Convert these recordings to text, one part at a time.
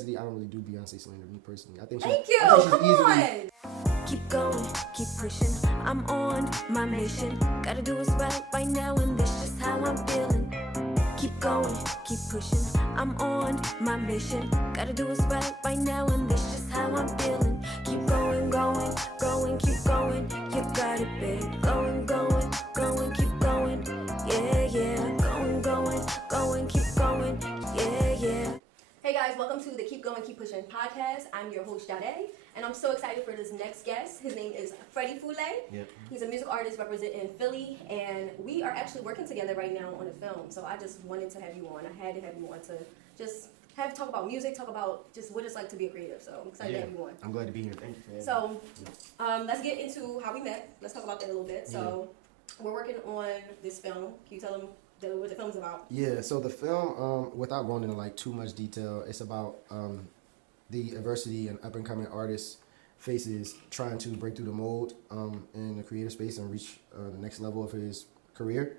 I don't really do Beyonce slander, me personally. I think Thank you. I think Come easily, on. Keep going, keep pushing. I'm on my mission. Gotta do what's right now, and this just how I'm feeling. Keep going, keep pushing. I'm on my mission. Gotta do what's right now, and this just how I'm feeling. Keep going, keep going. You got it, babe. Going, keep going. Yeah. Going, keep going. Yeah. Hey guys, welcome to the Keep Going, Keep Pushing podcast. I'm your host, Jade, and I'm so excited for this next guest. His name is Freddie Foolay. Yep. He's a music artist representing Philly, and we are actually working together right now on a film. So I just wanted to have you on. I had to have you on to just talk about music, talk about just what it's like to be a creative. So I'm excited to have you on. I'm glad to be here. Thank you for having So me. let's get into how we met. Let's talk about that a little bit. So we're working on this film. Can you tell them what the film's about? Yeah, so the film, without going into like too much detail, it's about the adversity an up and coming artist faces trying to break through the mold in the creative space and reach the next level of his career.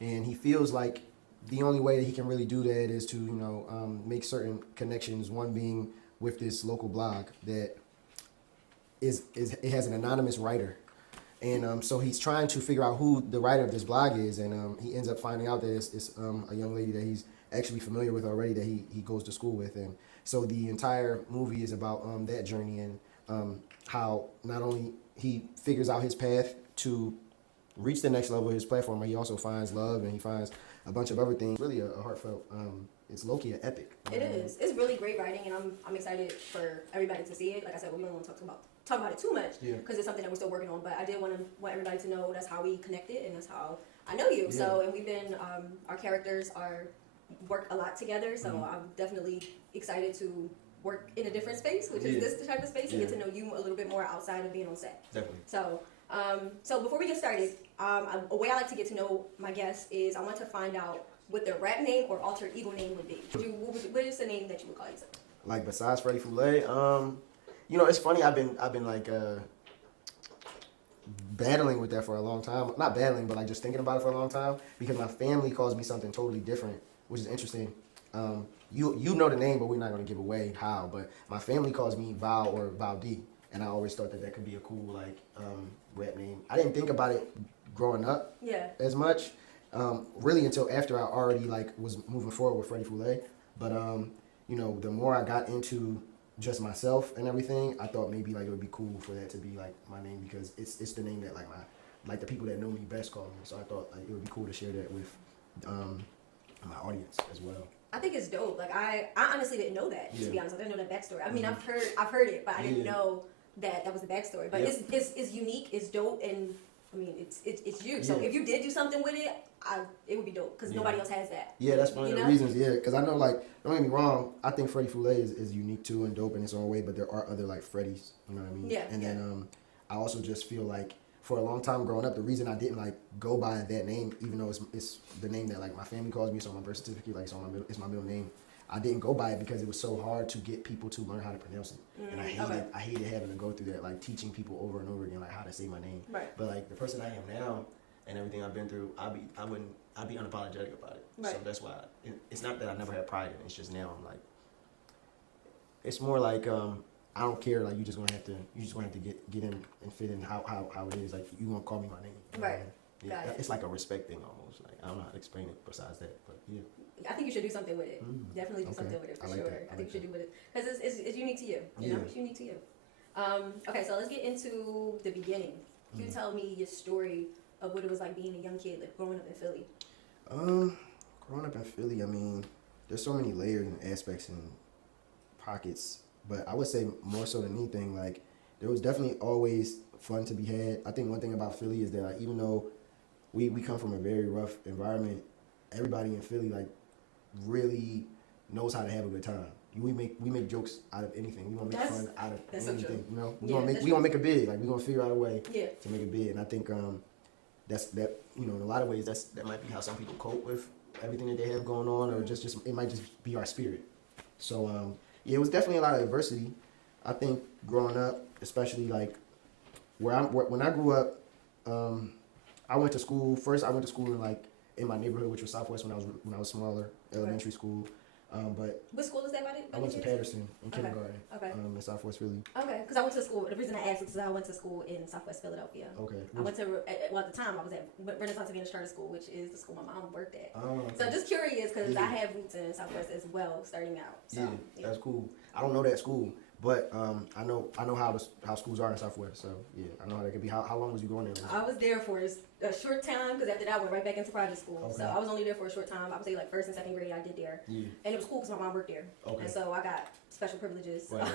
And he feels like the only way that he can really do that is to, make certain connections. One being with this local blog that it has an anonymous writer. And so he's trying to figure out who the writer of this blog is, and he ends up finding out that it's a young lady that he's actually familiar with already, that he goes to school with. And so the entire movie is about that journey and how not only he figures out his path to reach the next level of his platform, but he also finds love and he finds a bunch of other things. Really a heartfelt, it's low-key an epic. It is. It's really great writing, and I'm excited for everybody to see it. Like I said, we don't want to talk about it too much because it's something that we're still working on. But I did want everybody to know that's how we connected, and that's how I know you. Yeah. So, and we've been our characters work a lot together. So I'm definitely excited to work in a different space, which is this type of space, and get to know you a little bit more outside of being on set. Definitely. So, so before we get started, a way I like to get to know my guests is I want to find out what their rap name or alter ego name would be. What is the name that you would call yourself? Like besides Freddie Foolay, it's funny. I've been like battling with that for a long time. Not battling, but like just thinking about it for a long time because my family calls me something totally different, which is interesting. You know the name, but we're not gonna give away how. But my family calls me Val or Val D, and I always thought that could be a cool like rap name. I didn't think about it growing up as much, really until after I already like was moving forward with Freddie Foolay. But the more I got into just myself and everything, I thought maybe like it would be cool for that to be like my name because it's the name that like the people that know me best call me. So I thought like it would be cool to share that with my audience as well. I think it's dope. Like I honestly didn't know that. To be honest, I didn't know that backstory. I mean, I've heard it, but I didn't know that was the backstory. But it's unique. It's dope, and I mean, it's you. So if you did do something with it, it would be dope because nobody else has that. Yeah, that's one of the reasons. Yeah, because I know like don't get me wrong. I think Freddie Foolay is unique too and dope in its own way, but there are other like Freddies. You know what I mean? Yeah. And then I also just feel like for a long time growing up, the reason I didn't like go by that name, even though it's the name that like my family calls me, so my birth certificate, like it's my middle name. I didn't go by it because it was so hard to get people to learn how to pronounce it, and I hated having to go through that, like teaching people over and over again like how to say my name. Right. But like the person I am now and everything I've been through, I'd be unapologetic about it. Right. So that's why it's not that I never had pride in it. It's just now I'm like, it's more like I don't care. Like you just gonna have to get in and fit in how it is. Like you gonna call me my name. Right. Yeah, it's like a respect thing almost. Like I don't know how to explain it besides that, but yeah. I think you should do something with it. Definitely do something with it for I like sure. that. I think you should do with it because it's unique to you. You know, it's unique to you. Okay, so let's get into the beginning. Can you tell me your story of what it was like being a young kid, like growing up in Philly? Growing up in Philly, I mean, there's so many layers and aspects and pockets, but I would say more so than anything, like there was definitely always fun to be had. I think one thing about Philly is that like, even though we come from a very rough environment, everybody in Philly like really knows how to have a good time. We make jokes out of anything. We gonna make fun out of anything. So you know, we gonna make it big. Like we gonna figure out a way to make it big. And I think that's in a lot of ways that might be how some people cope with everything that they have going on, or just it might just be our spirit. So it was definitely a lot of adversity. I think growing up, especially like when I grew up, I went to school. First, I went to school in my neighborhood, which was Southwest when I was smaller, elementary school. But what school is that by I went to Patterson in kindergarten. Okay. In Southwest Philly. Okay, because I went to school. The reason I asked is because I went to school in Southwest Philadelphia. Okay. I went to at the time I was at Renaissance Advanced Charter School, which is the school my mom worked at. Okay. So I'm just curious because I have roots in Southwest as well, starting out. So, that's cool. I don't know that school, but I know how schools are in Southwest. So yeah, I know how that could be. How long was you going there? I was there for a short time because after that I went right back into private school. Okay. So I was only there for a short time. I would say like 1st and 2nd grade I did there. Yeah. And it was cool because my mom worked there. Okay. And so I got special privileges. Right.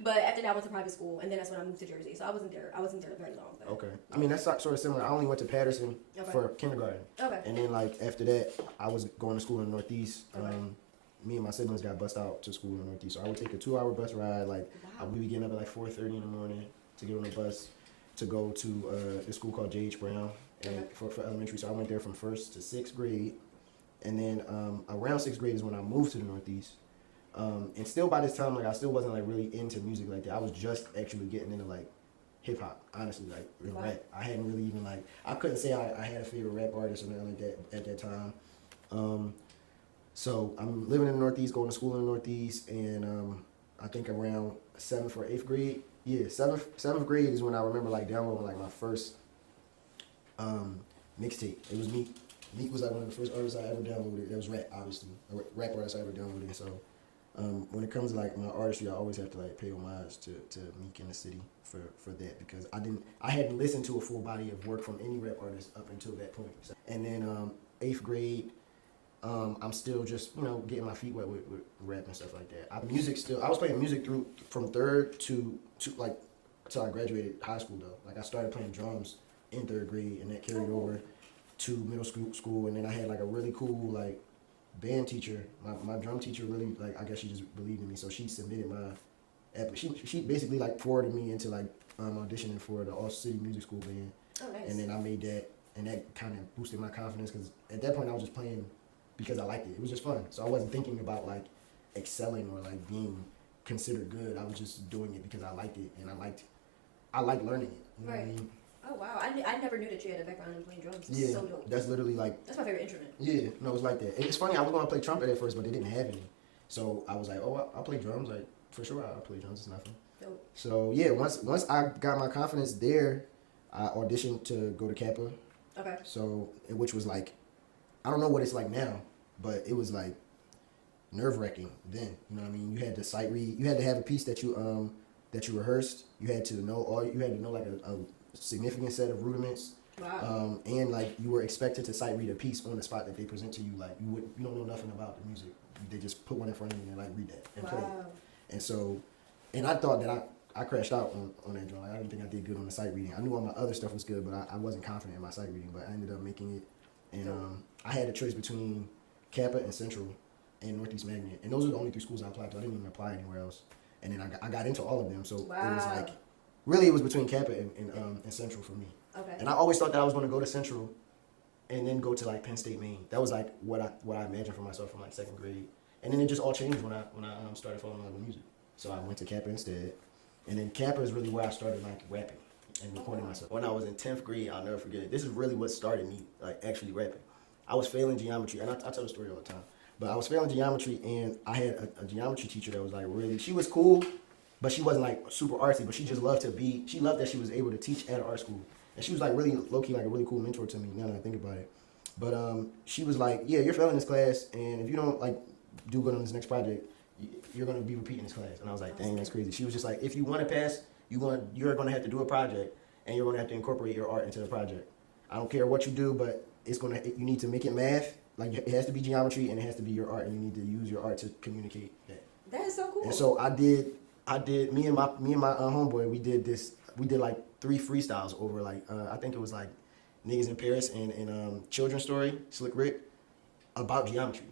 But after that I went to private school and then that's when I moved to Jersey. So I wasn't there very long. But. Okay. I mean that's sort of similar. I only went to Patterson for kindergarten. Okay. And then like after that I was going to school in the Northeast. Okay. Me and my siblings got bused out to school in the Northeast. So I would take a 2-hour bus ride. Like I would be getting up at like 4:30 in the morning to get on the bus to go to this school called J.H. Brown and for elementary. So I went there from 1st to 6th grade. And then around 6th grade is when I moved to the Northeast. And still by this time, like I still wasn't like really into music like that. I was just actually getting into like hip hop, honestly, like rap. I hadn't really even like, I couldn't say I had a favorite rap artist or nothing like that at that time. So I'm living in the Northeast, going to school in the Northeast, and I think around 7th or 8th grade. Yeah, 7th grade is when I remember like downloading like my first mixtape. It was Meek. Meek was like one of the first artists I ever downloaded. That was rap, obviously, a rap artist I ever downloaded. So when it comes to like my artistry, I always have to like pay homage to Meek in the city for that because I hadn't listened to a full body of work from any rap artist up until that point. So, and then 8th grade. I'm still just, getting my feet wet with rap and stuff like that. I was playing music from 3rd to like till I graduated high school though. Like I started playing drums in 3rd grade and that carried over to middle school and then I had like a really cool like band teacher. My drum teacher really like I guess she just believed in me, so she submitted my she basically like forwarded me into like auditioning for the All City Music School band. Oh, nice. And then I made that and that kind of boosted my confidence because at that point I was just playing because I liked it. It was just fun. So I wasn't thinking about like excelling or like being considered good. I was just doing it because I liked it and I liked learning it. You know what I mean? Oh wow. I never knew that you had a background in playing drums. It's so dope. That's literally like that's my favorite instrument. Yeah, no, it's like that. And it's funny, I was gonna play trumpet at first, but they didn't have any. So I was like, I'll play drums, like for sure I'll play drums, it's nothing. Dope. So yeah, once I got my confidence there, I auditioned to go to Kappa. Okay. So which was like I don't know what it's like now, but it was like nerve-wracking then. You know what I mean? You had to sight read. You had to have a piece that you rehearsed. You had to know like a significant set of rudiments. Wow. And like you were expected to sight read a piece on the spot that they present to you. Like you don't know nothing about the music. They just put one in front of you and like read that and play it. And so, and I thought that I crashed out on that drawing. I didn't think I did good on the sight reading. I knew all my other stuff was good, but I wasn't confident in my sight reading. But I ended up making it. And I had a choice between Kappa and Central and Northeast Magnet. And those were the only 3 schools I applied to. I didn't even apply anywhere else. And then I got into all of them. So it was like, really it was between Kappa and Central for me. Okay. And I always thought that I was going to go to Central and then go to like Penn State, Maine. That was like what I imagined for myself from like 2nd grade. And then it just all changed when I started falling in love with music. So I went to Kappa instead. And then Kappa is really where I started like rapping and recording myself. When I was in 10th grade, I'll never forget it. This is really what started me like actually rapping. I was failing geometry, and I tell the story all the time. But I was failing geometry, and I had a geometry teacher that was like she was cool, but she wasn't like super artsy, but she just loved she loved that she was able to teach at an art school. And she was like really low-key, like a really cool mentor to me now that I think about it. But she was like, yeah, you're failing this class, and if you don't like do good on this next project, you're going to be repeating this class. And I was like, dang, that's crazy. She was just like, if you want to pass, you're going to have to do a project, and you're going to have to incorporate your art into the project. I don't care what you do, but you need to make it math. Like it has to be geometry and it has to be your art, and you need to use your art to communicate that. That is so cool. And so I did. Me and my homeboy, we did like 3 freestyles over like I think it was like Niggas in Paris and Children's Story, Slick Rick, about geometry.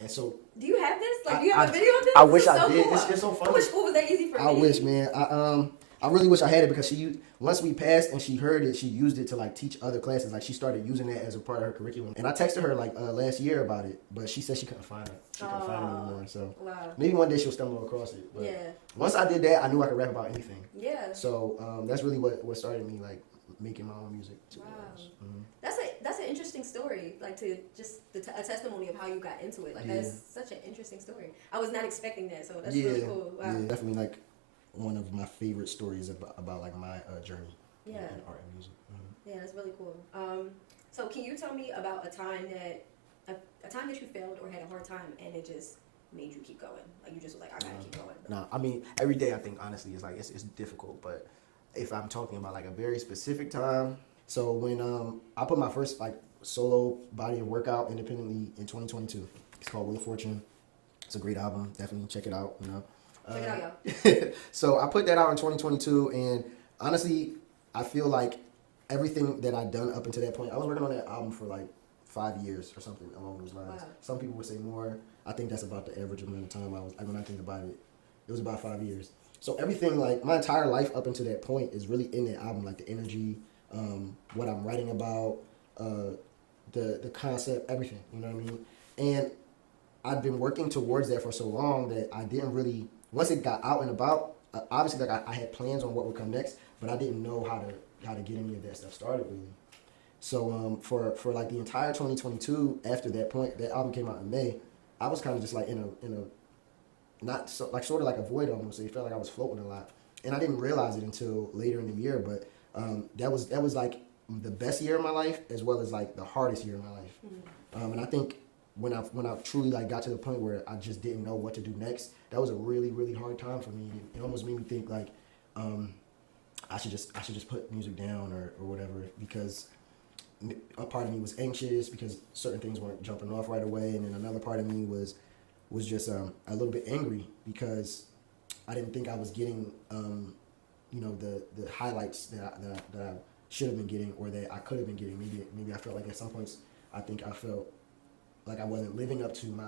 And so do you have this? Like do you have a video of this? I wish I did. Cool. It's so funny. I wish school was that easy for me. I wish, man. I really wish I had it because once we passed and she heard it, she used it to like teach other classes. Like she started using that as a part of her curriculum. And I texted her like last year about it, but she said she couldn't find it. She couldn't find it anymore. So maybe one day she'll stumble across it. But once I did that, I knew I could rap about anything. Yeah. So that's really what started me like making my own music. To wow. be honest. That's an interesting story. Like to just a testimony of how you got into it. Like that's such an interesting story. I was not expecting that, so that's really cool. Wow. Yeah, definitely like one of my favorite stories about like my journey in art and music. Yeah, that's really cool. So can you tell me about a time that you failed or had a hard time and it just made you keep going? Like you just were like, I gotta keep going. No, I mean every day I think honestly is like it's difficult, but if I'm talking about like a very specific time, so when I put my first like solo body of work out independently in 2022, it's called Wheel of Fortune. It's a great album. Definitely check it out. You know, check it out, y'all. So I put that out in 2022, and honestly, I feel like everything that I'd done up until that point, I was working on that album for like 5 years or something along those lines. Wow. Some people would say more. I think that's about the average amount of time when I think about it. It was about 5 years. So everything, like my entire life up until that point is really in that album, like the energy, what I'm writing about, the concept, everything, you know what I mean? And I'd been working towards that for so long that I didn't really, once it got out and about, obviously like I had plans on what would come next, but I didn't know how to get any of that stuff started really. So for like the entire 2022, after that point, that album came out in May, I was kind of just like in a not so like sort of like a void almost. It felt like I was floating a lot, and I didn't realize it until later in the year. But that was like the best year of my life as well as like the hardest year of my life. And I think when I truly like got to the point where I just didn't know what to do next, that was a really really hard time for me. It almost made me think like I should just put music down or whatever, because a part of me was anxious because certain things weren't jumping off right away, and then another part of me was just a little bit angry because I didn't think I was getting the highlights that I should have been getting or that I could have been getting. Maybe I felt like at some points I think I felt like I wasn't living up to my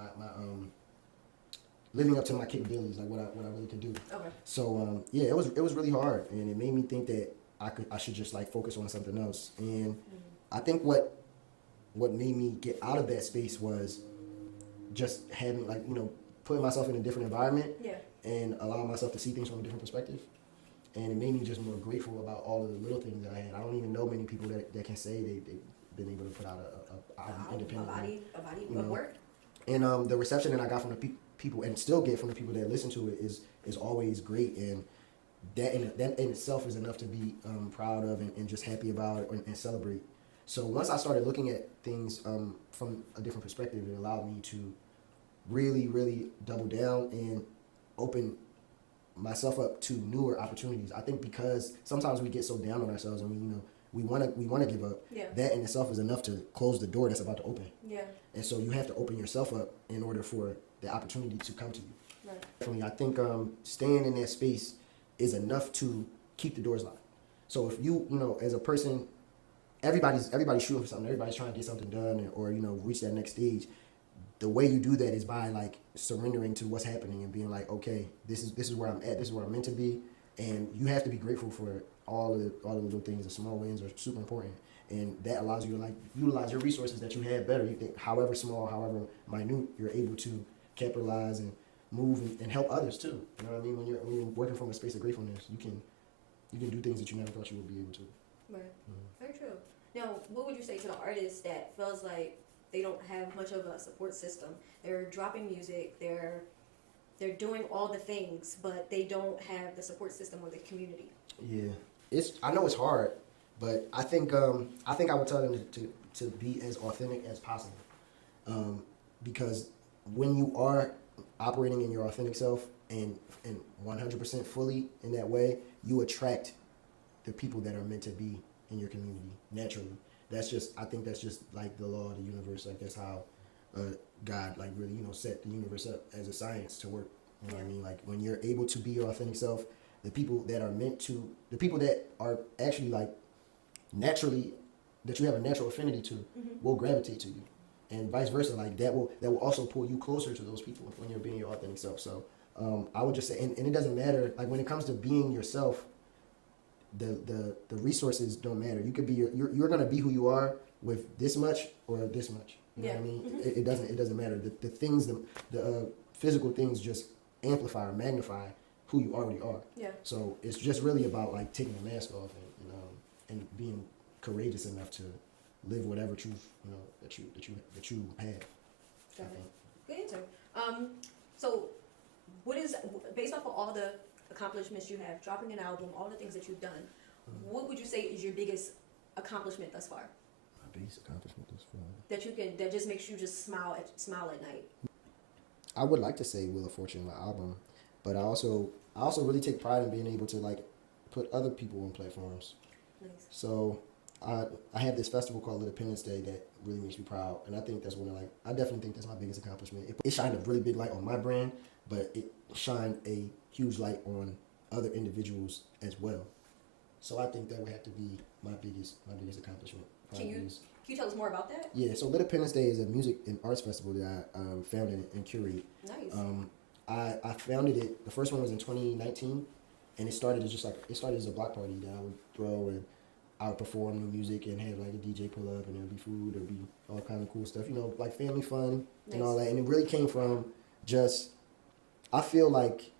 capabilities, like what I really could do. Okay. So it was really hard, and it made me think that I should just like focus on something else. And I think what made me get out of that space was just having like putting myself in a different environment and allowing myself to see things from a different perspective. And it made me just more grateful about all of the little things that I had. I don't even know many people that can say they've been able to put out a independent a body of work. And the reception that I got from the people and still get from the people that listen to it is always great. And that in itself is enough to be proud of and just happy about and celebrate. So once I started looking at things from a different perspective, it allowed me to really, really double down and open myself up to newer opportunities. I think because sometimes we get so down on ourselves and we want to give up. Yeah. That in itself is enough to close the door that's about to open. Yeah. And so you have to open yourself up in order for the opportunity to come to you. Right. For me, I think staying in that space is enough to keep the doors locked. So if you as a person, everybody's shooting for something. Everybody's trying to get something done or reach that next stage. The way you do that is by like surrendering to what's happening and being like, okay, this is where I'm at. This is where I'm meant to be, and you have to be grateful for all of the little things. The small wins are super important, and that allows you to like utilize your resources that you have better. You think, however small, however minute, you're able to capitalize and move and help others too. You know what I mean? When you're working from a space of gratefulness, you can do things that you never thought you would be able to. Right. Very true. Now, what would you say to the artist that feels like they don't have much of a support system? They're dropping music, they're doing all the things, but they don't have the support system or the community. Yeah, I know it's hard, but I think I would tell them to be as authentic as possible, because when you are operating in your authentic self and 100% fully in that way, you attract the people that are meant to be in your community naturally. I think that's just like the law of the universe. Like that's how God like really set the universe up as a science to work. You know what I mean? Like when you're able to be your authentic self, the people that are actually like naturally that you have a natural affinity to will gravitate to you, and vice versa. Like that will also pull you closer to those people when you're being your authentic self. So I would just say, and it doesn't matter. Like when it comes to being yourself, the resources don't matter. You could be you're gonna be who you are with this much or this much. You know what I mean? It doesn't matter. The things, the physical things just amplify or magnify who you already are. Yeah. So it's just really about like taking the mask off and being courageous enough to live whatever truth that you have. Got it. Good answer. So what is, based off of all the accomplishments you have, dropping an album, all the things that you've done, what would you say is your biggest accomplishment thus far? My biggest accomplishment thus far. That just makes you just smile at night. I would like to say Wheel of Fortune, my album, but I also really take pride in being able to like put other people on platforms. Nice. So I have this festival called Litapendence Day that really makes me proud, and I think that's one of I definitely think that's my biggest accomplishment. It shined a really big light on my brand, but it shined a huge light on other individuals as well. So I think that would have to be my biggest accomplishment. Can you tell us more about that? Yeah, so Litapendence Day is a music and arts festival that I founded and curate. Nice. I founded it. The first one was in 2019, and it started as a block party that I would throw, and I would perform new music and have like a DJ pull up, and there'd be food, there'd be all kind of cool stuff, like family fun and all that. And it really came from just, I feel like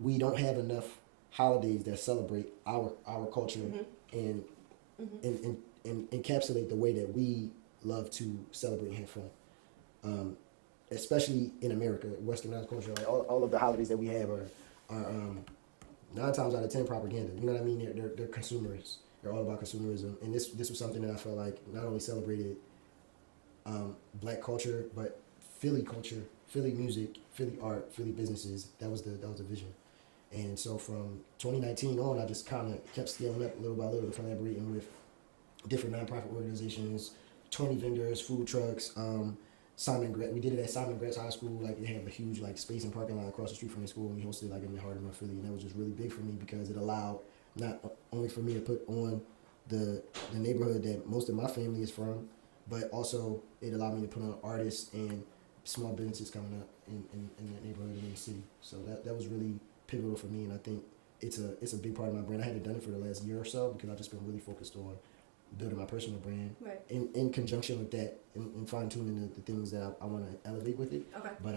we don't have enough holidays that celebrate our culture and encapsulate the way that we love to celebrate and have fun. Especially in America, Westernized culture, like all of the holidays that we have are 9 times out of 10 propaganda. You know what I mean? They're consumers. They're all about consumerism. And this was something that I felt like not only celebrated black culture, but Philly culture, Philly music, Philly art, Philly businesses. That was the vision. And so from 2019 on, I just kind of kept scaling up little by little, collaborating with different nonprofit organizations, 20 vendors, food trucks. We did it at Simon Gratz High School. Like, they have a huge like space and parking lot across the street from the school, and we hosted like in the heart of North Philly, and that was just really big for me because it allowed not only for me to put on the neighborhood that most of my family is from, but also it allowed me to put on artists and small businesses coming up in that neighborhood and in the city. So that was really pivotal for me, and I think it's a big part of my brand. I haven't done it for the last year or so because I've just been really focused on building my personal brand, right, in conjunction with that, and fine-tuning the things that I want to elevate with it. Okay. But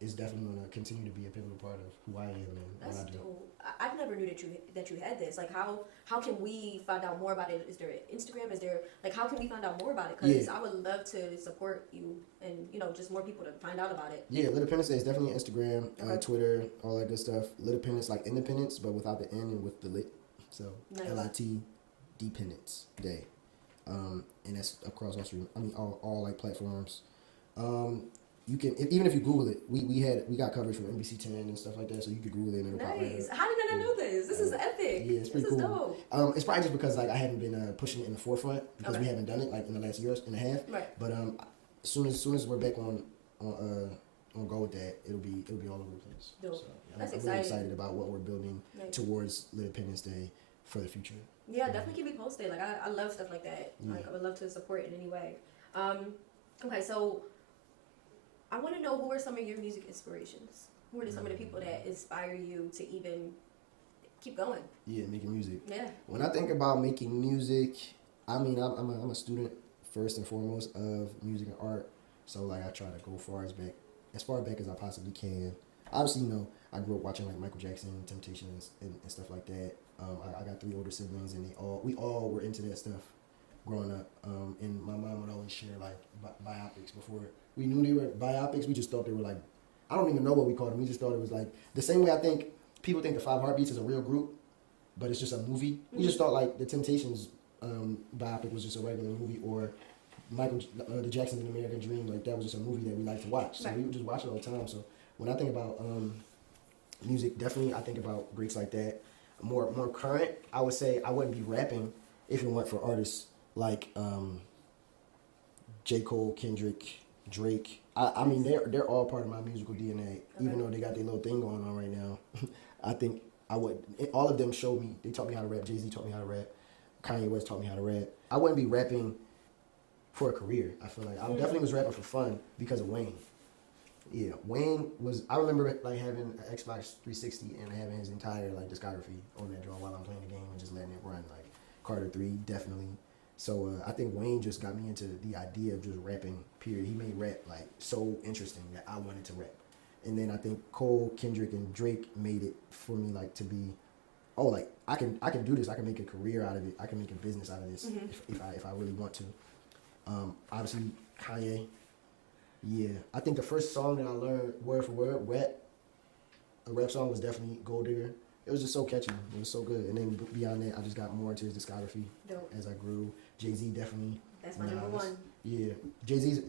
it's definitely going to continue to be a pivotal part of who I am and That's what I do. dope. I never knew that you had this. Like, how can we find out more about it? Is there Instagram? Is there, like, how can we find out more about it? Because I would love to support you and, just more people to find out about it. Yeah, Litapendence Day is definitely Instagram, Twitter, all that good stuff. Litapendence, like independence, but without the N and with the lit. So nice. LIT Dependence Day. And that's across all like platforms. You can, even if you Google it, we got coverage from NBC 10 and stuff like that, so you could Google it and it'll pop right up. How did I not know this? This is epic. Yeah, it's pretty cool. It's probably just because like I haven't been pushing it in the forefront because we haven't done it like in the last year and a half. Right. But as soon as we're back on go with that, it'll be all over the place. Dope. So, That's I'm exciting. really excited about what we're building towards Litapendence Day for the future. Yeah, definitely keep me posted. Like, I love stuff like that. Yeah. Like, I would love to support it in any way. Okay, so I want to know, who are some of your music inspirations? Who are some of the people that inspire you to even keep going? Yeah, making music. Yeah. When I think about making music, I mean, I'm a student first and foremost of music and art. So like I try to go as far back as I possibly can. Obviously, I grew up watching like Michael Jackson, Temptations, and stuff like that. I got 3 older siblings, and we all were into that stuff growing up. And my mom would always share like biopics. Before we knew they were biopics, we just thought they were like, I don't even know what we called them. We just thought it was like the same way I think people think the 5 Heartbeats is a real group, but it's just a movie. Mm-hmm. We just thought like the Temptations biopic was just a regular movie, or the Jacksons and American Dream, like that was just a movie that we liked to watch. So we would just watch it all the time. So when I think about music, definitely I think about greats like that. More current, I would say I wouldn't be rapping if it weren't for artists like J. Cole, Kendrick, Drake. I mean, they're all part of my musical DNA, even though they got their little thing going on right now. I think all of them showed me, they taught me how to rap. Jay-Z taught me how to rap. Kanye West taught me how to rap. I wouldn't be rapping for a career. I feel like I definitely was rapping for fun because of Wayne. Yeah, Wayne was. I remember like having an Xbox 360 and having his entire like discography on that joint while I'm playing the game and just letting it run. Like Carter 3, definitely. So I think Wayne just got me into the idea of just rapping. Period. He made rap like so interesting that I wanted to rap. And then I think Cole, Kendrick, and Drake made it for me like to be oh, like I can do this. I can make a career out of it. I can make a business out of this if I really want to. Obviously Kanye. Yeah, I think the first song that I learned word for word, a rap song, was definitely Gold Digger. It was just so catchy. It was so good. And then beyond that, I just got more into his discography as I grew. Jay-Z definitely. That's my number one. Yeah, Jay-Z's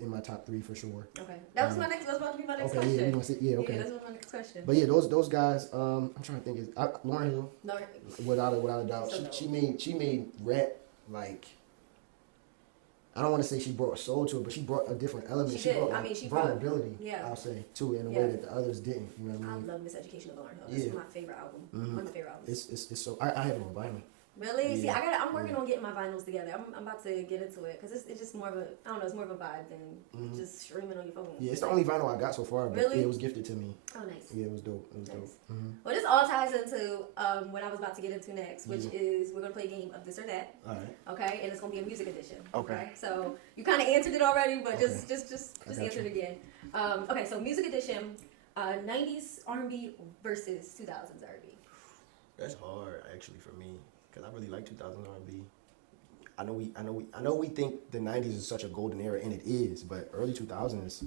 in my top 3 for sure. Okay, that was my next. That was about to be my next question. Yeah, okay. Yeah, that was my next question. But yeah, those guys. I'm trying to think. Lauryn Hill. Without a doubt, she made rap like. I don't want to say she brought a soul to it, but she brought a different element. She brought vulnerability, I'll say, to it in a way that the others didn't. You know what I mean? I love Miseducation of Lauryn Hill. It's my favorite album. One of my favorite albums. It's so. I have it on vinyl. Really? See, I'm working on getting my vinyls together. I'm about to get into it because it's just more of a, I don't know, it's more of a vibe than just streaming on your phone. Yeah, it's the only vinyl I got so far, but it was gifted to me. Oh, nice. Yeah, it was dope. Well, this all ties into what I was about to get into next, which is we're going to play a game of this or that. All right. Okay? And it's going to be a music edition. Okay. So you kind of answered it already, but just answer it again. Okay, so music edition, 90s R&B versus 2000s R&B. That's hard, actually, for me. Because I really like 2000 R&B. I know we think the 90s is such a golden era, and it is, but early 2000s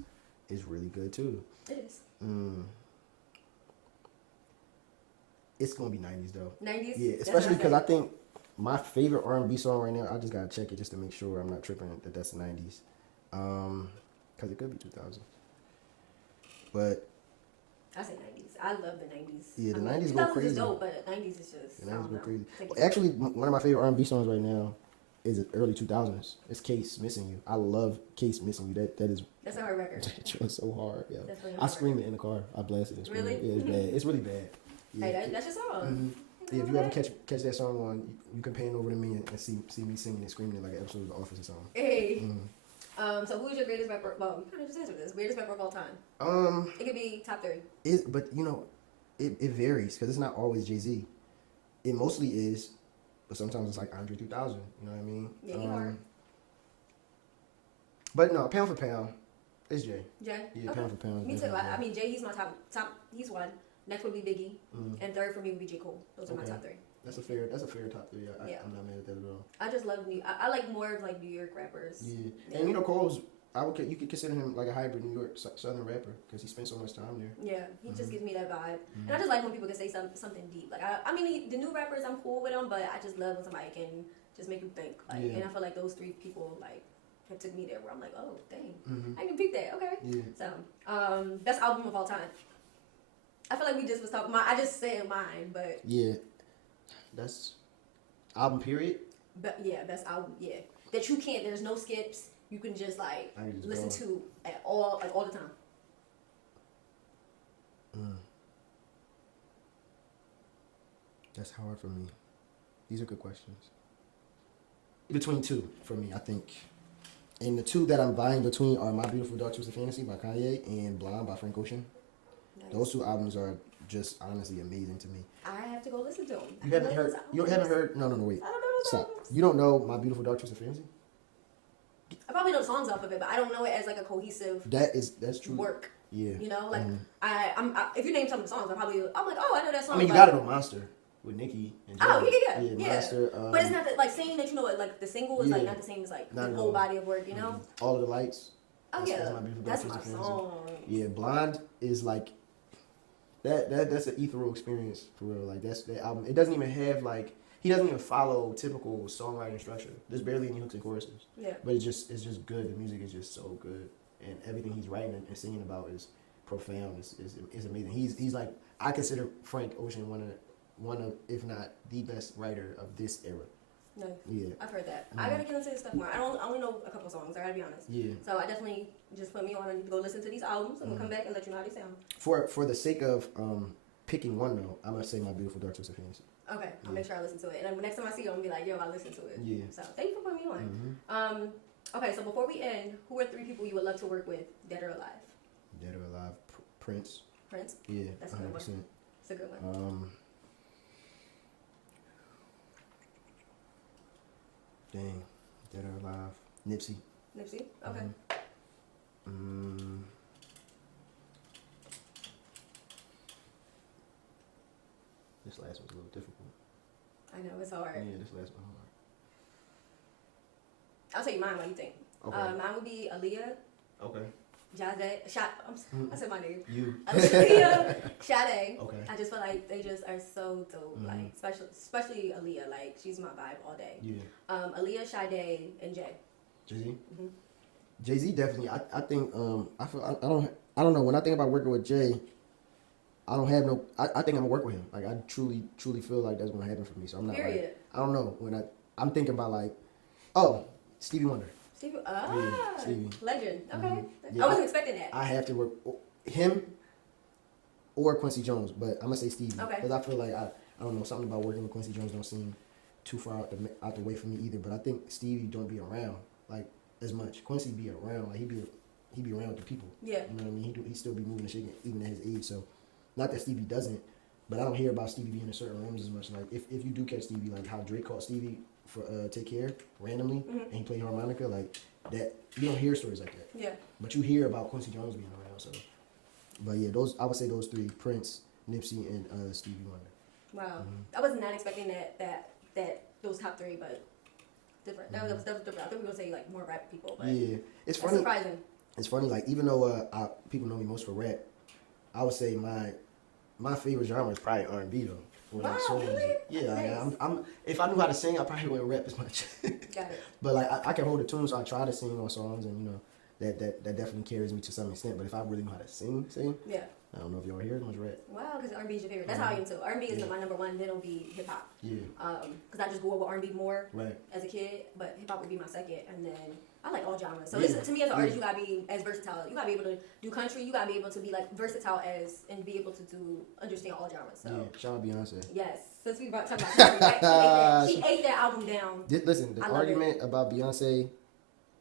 is really good too. It is. It's gonna be 90s though. 90s? Yeah, especially because I think my favorite R&B song right now, I just gotta check it just to make sure I'm not tripping that that's the 90s. Because it could be 2000. But I say 90s. I love the 90s. Yeah, the 90s go crazy. 2000s is dope, but 90s is just. The 90s go crazy. Well, actually, one of my favorite R&B songs right now is early 2000s. It's Case Missing You. I love Case Missing You. That's a hard record. It's so hard. Yeah. Really I scream it in the car. I blast it and scream really? it. Yeah, it's bad. It's really bad. Yeah. Hey, that's your song. Yeah, if you ever catch that song on, you can pan over to me and see me singing and screaming it like an episode of The Office or something. Hey. So who's your greatest rapper? Well, you kind of just answered this. Greatest rapper of all time. It could be top 3. But you know, it varies because it's not always Jay-Z. It mostly is, but sometimes it's like Andre 3000. You know what I mean? Yeah, he hard. But no, pound for pound, it's Jay. Jay? Yeah, okay. pound for pound. Me too. I mean, Jay, he's my top. He's one. Next would be Biggie, and third for me would be J. Cole. Those are my top 3. That's a fair top 3. I'm not mad at that at all. I just love I like more of like New York rappers. Yeah, and you know Cole's. You could consider him like a hybrid New York Southern rapper because he spent so much time there. Yeah, he just gives me that vibe, and I just like when people can say something deep. Like I mean, the new rappers I'm cool with them, but I just love when somebody can just make you think. Like, and I feel like those 3 people like have took me there where I'm like, oh dang, I can peep that. Okay. Yeah. So, best album of all time. I feel like we just was talking. I just said mine, but yeah, that's album period. But yeah, best album. Yeah, that you can't. There's no skips. You can just like listen to at all, like all the time. That's hard for me. These are good questions. Between 2 for me, I think. And the 2 that I'm vying between are My Beautiful Dark Twisted Fantasy by Kanye and Blonde by Frank Ocean. Nice. Those 2 albums are just honestly amazing to me. I have to go listen to them. You haven't heard? You haven't heard? No, wait. I don't know. Stop. You don't know My Beautiful Dark Twisted Fantasy? I probably know songs off of it, but I don't know it as like a cohesive. That's true. Work. Yeah. You know, like I'm if you name some of the songs, I'm like, oh, I know that song. I mean, you got it on Monster with Nicki and Jay. Oh yeah. Monster. But it's not like saying that, you know, like the single is like not the same as like the whole body of work. You know. All of the Lights. Oh that's my song. Yeah, Blonde is like that's an ethereal experience for real. Like that's that album. It doesn't even have like. He doesn't even follow typical songwriting structure. There's barely any hooks and choruses. Yeah. But it's just good. The music is just so good, and everything he's writing and singing about is profound. Is amazing. He's like, I consider Frank Ocean one of if not the best writer of this era. No. Yeah. I've heard that. I gotta get into this stuff more. I only know a couple songs. I gotta be honest. Yeah. So I definitely just put me on and go listen to these albums, and we'll come back and let you know how they sound. For the sake of picking one though, I'm gonna say My Beautiful Dark Twisted Fantasy. Okay, I'll make sure I listen to it. And next time I see you, I'm going to be like, yo, I listened to it. Yeah. So thank you for putting me on. Okay, so before we end, who are 3 people you would love to work with, dead or alive? Dead or alive, Prince. Prince? Yeah, that's a good 100%. One. It's a good one. Dang, dead or alive, Nipsey. Nipsey? Okay. This last one's a little difficult. I know it's hard. Yeah, this last one hard. I'll tell you mine. What do you think? Okay. Mine would be Aaliyah, Okay. Jade. I said my name. You. Aaliyah, Sade. Okay. I just feel like they just are so dope. Mhm. Like especially Aaliyah. Like she's my vibe all day. Yeah. Aaliyah, Sade, and Jay. Jay-Z? Mhm. Jay-Z definitely. I think I feel I don't know, when I think about working with Jay, I don't have no I think I'm gonna work with him. Like I truly feel like that's gonna happen for me. So I'm not Period. like, I don't know, when I'm thinking about like Stevie Wonder. Stevie, Stevie. Legend. Okay. Mhm. Yeah, I wasn't expecting that. I have to work him or Quincy Jones, but I'm gonna say Stevie Okay. because I feel like I don't know, something about working with Quincy Jones don't seem too far out the way for me either. But I think Stevie don't be around like as much. Quincy be around, like he be around with the people. Yeah. You know what I mean? He still be moving and shaking even at his age. So not that Stevie doesn't, but I don't hear about Stevie being in certain rooms as much. Like if you do catch Stevie, like how Drake caught Stevie for Take Care randomly, and he played harmonica, like that. You don't hear stories like that. Yeah. But you hear about Quincy Jones being around. So, but yeah, I would say those three: Prince, Nipsey, and Stevie Wonder. Wow. I was not expecting that those top three, but different. That was different. I thought we were gonna say like more rap people, but Yeah, it's that's funny. surprising. It's funny, like even though people know me most for rap, I would say my favorite genre is probably R&B though. When Wow, I'm soul really? music. Yeah, Nice. like, I'm if I knew how to sing, I probably wouldn't rap as much. Got it. But like I can hold a tune, so I try to sing on songs, and you know that definitely carries me to some extent. But if I really know how to sing, Yeah. I don't know if y'all hear as much rap. Wow, because R&B is your favorite. That's how I am too. R&B is my number one. Then it'll be hip hop. Yeah, Because I just grew up with R&B more right. as a kid, but hip hop would be my second, and then I like all genres. So Yeah. this, to me as an artist, Yeah. you gotta be as versatile. You gotta be able to do country. You gotta be able to be like versatile and be able to understand all genres. So Yeah, shout out Beyonce. yes, since we talking about country, right? she ate that album down. Listen, the I love argument about Beyonce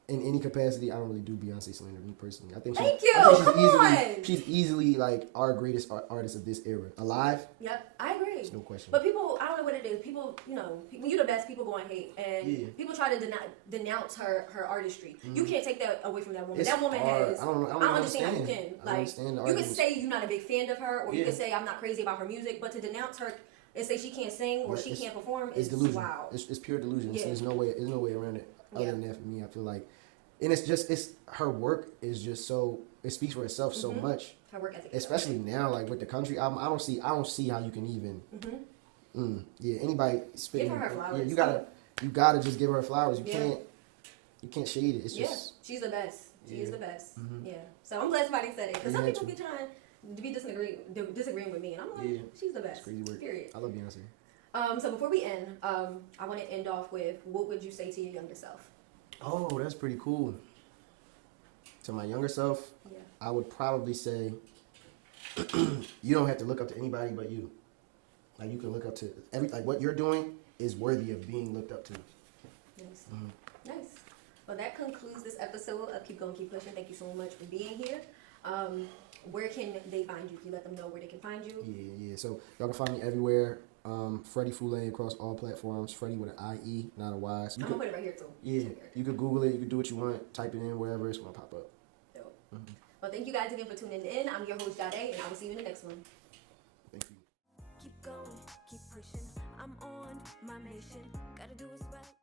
in any capacity, I don't really do Beyonce slander, me personally. I think Thank you. I think Come on. she's easily like our greatest artist of this era. Alive, Yep, I agree. there's no question. But people, I don't know what it is. People, you know, when you're the best, people go and hate, and people try to denounce her artistry. You can't take that away from that woman. It's that woman hard. has. I don't understand how you can. I don't Like, understand the you can arguments. say you're not a big fan of her, or you Yeah. can say I'm not crazy about her music, but to denounce her and say she can't sing or Right, she it's- can't perform It's is delusion. wow. It's pure delusion. Yeah. There's no way around it. Other Yeah. than that, for me, I feel like, and it's her work is just so, it speaks for itself so much. Her work ethic. is Especially now, like with the country album, I don't see how you can even. Anybody spitting. Give her flowers. Yeah, you gotta just give her flowers. Yeah. You can't shade it. It's Yeah, just. she's the best. She is Yeah. the best. Yeah. So I'm glad somebody said it because some Yeah, people too. be trying to be disagreeing with me, and I'm like, Yeah. she's the best. It's crazy work. Period. I love Beyonce. So before we end, I want to end off with what would you say to your younger self? Oh, that's pretty cool. To my younger self, Yeah. I would probably say, you don't have to look up to anybody but you. Like you can look up to like what you're doing is worthy of being looked up to. Nice. Nice. Well, that concludes this episode of Keep Going, Keep Pushing. Thank you so much for being here. Where can they find you? Can you let them know where they can find you? Yeah. So y'all can find me everywhere. Freddie Foolay across all platforms. Freddie with an IE, not a Y. So I'm going to put it right here, too. yeah, you could Google it. You could do what you want. Type it in wherever. It's going to pop up. Dope. Well, thank you guys again for tuning in. I'm your host, Jade, and I will see you in the next one. Thank you. Keep going, keep pushing. I'm on my mission. Gotta do what's right.